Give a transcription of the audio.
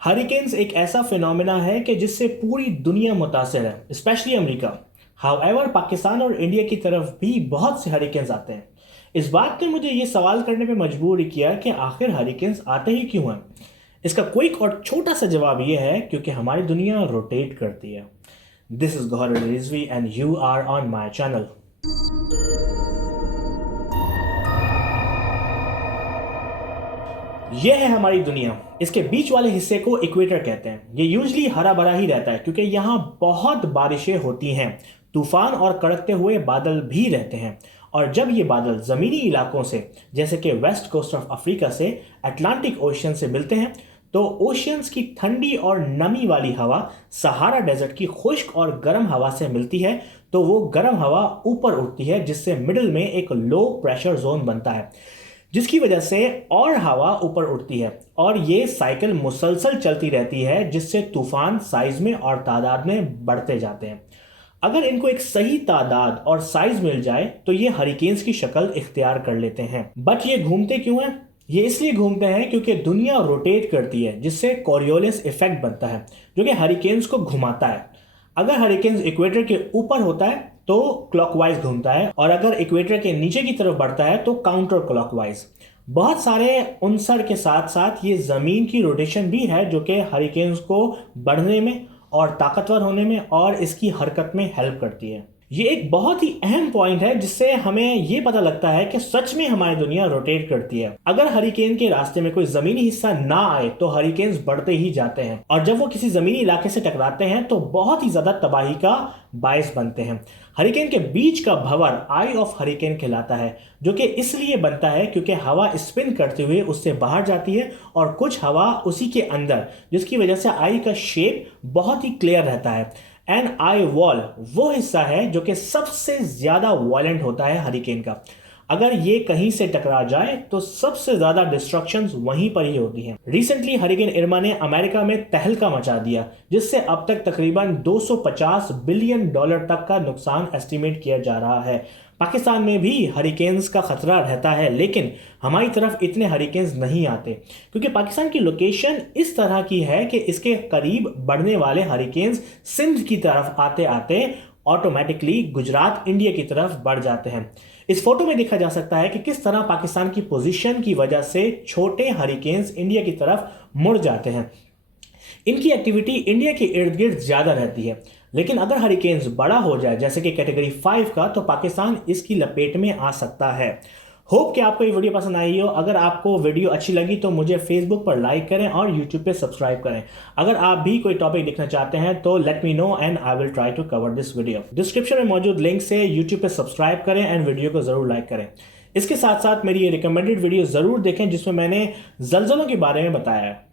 Hurricanes एक ऐसा phenomena है कि जिससे पूरी दुनिया मुतासिर है, स्पेशली अमेरिका। हाउएवर पाकिस्तान और इंडिया की तरफ भी बहुत से हरिकेन्स आते हैं। इस बात ने मुझे ये सवाल करने पे मजबूर किया कि आखिर हरिकेन्स आते ही क्यों हैं। इसका क्विक और छोटा सा जवाब ये है क्योंकि हमारी दुनिया रोटेट करती है। This is Gauhar Rizvi and you are on my channel. यह है हमारी दुनिया। इसके बीच वाले हिस्से को इक्वेटर कहते हैं। ये यूजली हरा भरा ही रहता है क्योंकि यहाँ बहुत बारिशें होती हैं, तूफान और कड़कते हुए बादल भी रहते हैं। और जब ये बादल ज़मीनी इलाकों से, जैसे कि वेस्ट कोस्ट ऑफ अफ्रीका से अटलांटिक ओशियन से मिलते हैं, तो ओशियंस की ठंडी और नमी वाली हवा सहारा डेजर्ट की खुश्क और गर्म हवा से मिलती है। तो वो गर्म हवा ऊपर उठती है, जिससे मिडिल में एक लो प्रेशर जोन बनता है, जिसकी वजह से और हवा ऊपर उठती है और ये साइकिल मुसलसल चलती रहती है, जिससे तूफान साइज में और तादाद में बढ़ते जाते हैं। अगर इनको एक सही तादाद और साइज मिल जाए तो ये हरिकेन्स की शक्ल इख्तियार कर लेते हैं। बट ये घूमते क्यों हैं? ये इसलिए घूमते हैं क्योंकि दुनिया रोटेट करती है, जिससे कोरियोलिस इफेक्ट बनता है जो कि हरिकेन्स को घुमाता है। अगर हरिकेन्स इक्वेटर के ऊपर होता है तो क्लॉकवाइज घूमता है, और अगर इक्वेटर के नीचे की तरफ बढ़ता है तो काउंटर क्लॉकवाइज। बहुत सारे उनसर के साथ साथ ये जमीन की रोटेशन भी है जो कि हरिकेन्स को बढ़ने में और ताकतवर होने में और इसकी हरकत में हेल्प करती है। ये एक बहुत ही अहम पॉइंट है जिससे हमें ये पता लगता है कि सच में हमारी दुनिया रोटेट करती है। अगर हरिकेन के रास्ते में कोई जमीनी हिस्सा ना आए तो हरिकेन्स बढ़ते ही जाते हैं, और जब वो किसी जमीनी इलाके से टकराते हैं तो बहुत ही ज्यादा तबाही का बायस बनते हैं। हरिकेन के बीच का भंवर आई ऑफ हरिकेन कहलाता है, जो कि इसलिए बनता है क्योंकि हवा स्पिन करते हुए उससे बाहर जाती है और कुछ हवा उसी के अंदर, जिसकी वजह से आई का शेप बहुत ही क्लियर रहता है। एंड आई वॉल वो हिस्सा है जो कि सबसे ज्यादा वायलेंट होता है हरिकेन का। अगर ये कहीं से टकरा जाए तो सबसे ज्यादा डिस्ट्रक्शंस वहीं पर ही होती हैं। रिसेंटली हरिकेन इरमा ने अमेरिका में तहलका मचा दिया, जिससे अब तक तकरीबन $250 बिलियन तक का नुकसान एस्टिमेट किया जा रहा है। पाकिस्तान में भी हरिकेन्स का खतरा रहता है, लेकिन हमारी तरफ इतने हरिकेन्स नहीं आते क्योंकि पाकिस्तान की लोकेशन इस तरह की है कि इसके करीब बढ़ने वाले हरिकेन्स सिंध की तरफ आते आते ऑटोमेटिकली गुजरात, इंडिया की तरफ बढ़ जाते हैं। इस फोटो में देखा जा सकता है कि किस तरह पाकिस्तान की पोजीशन की वजह से छोटे हरिकेन्स इंडिया की तरफ मुड़ जाते हैं। इनकी एक्टिविटी इंडिया के इर्द गिर्द ज्यादा रहती है, लेकिन अगर हरिकेन्स बड़ा हो जाए जैसे कि कैटेगरी 5 का, तो पाकिस्तान इसकी लपेट में आ सकता है। होप कि आपको ये वीडियो पसंद आई हो। अगर आपको वीडियो अच्छी लगी तो मुझे फेसबुक पर लाइक करें और यूट्यूब पे सब्सक्राइब करें। अगर आप भी कोई टॉपिक देखना चाहते हैं तो let me know and I will try to cover this video. Description में मौजूद लिंक से यूट्यूब पे सब्सक्राइब करें एंड वीडियो को जरूर लाइक करें। इसके साथ साथ मेरी ये रिकमेंडेड वीडियो जरूर देखें जिसमें मैंने जल्जलों के बारे में बताया है।